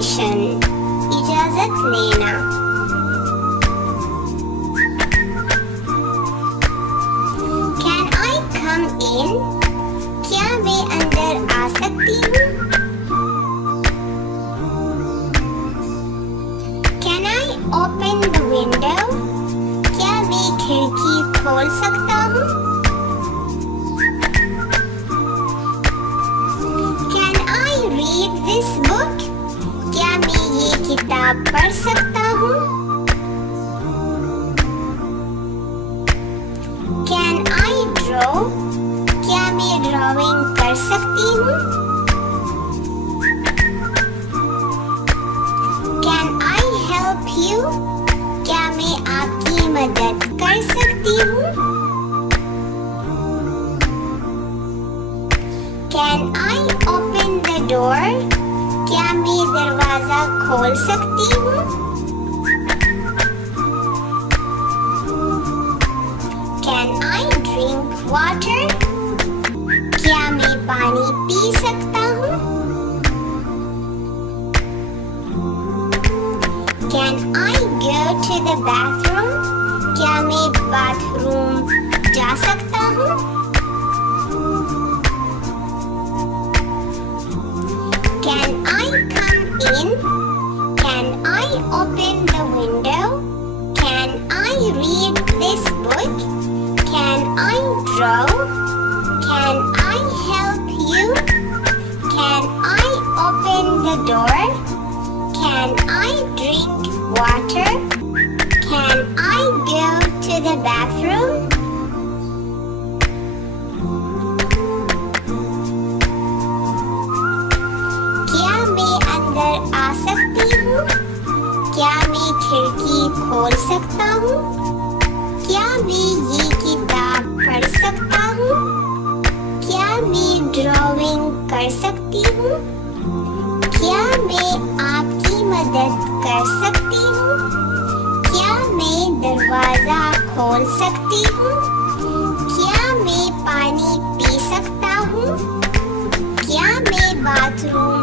Permission, इजाजत लेना। Can I come in? क्या मैं अंदर आ सकती हूँ? Can I open the window? क्या मैं खिड़की खोल सकता हूँ? Can I read this book? क्या मैं ये किताब पढ़ सकता हूँ? Can I draw? क्या मैं ड्राइंग कर सकती हूँ? Can I help you? क्या मैं आपकी मदद कर सकती हूँ? Can I open the door? क्या मैं दरवाजा खोल सकती हूँ? Can I drink water? क्या मैं पानी पी सकता हूँ? Can I go to the bathroom? क्या मैं बाथरूम जा सकता हूँ? Can I come in? Can I open the window? Can I read this book? Can I draw? Can I help you? Can I open the door? Can I drink water? Can I go to the bathroom? क्या मैं अंदर आ सकती हूँ? क्या मैं खिड़की खोल सकता हूँ? क्या मैं ये किताब पढ़ सकता हूँ? क्या मैं ड्राइंग कर सकती हूँ? क्या मैं आपकी मदद कर सकती हूँ? क्या मैं दरवाजा खोल सकती हूँ? क्या मैं पानी पी सकता हूँ? क्या मैं बाथरूम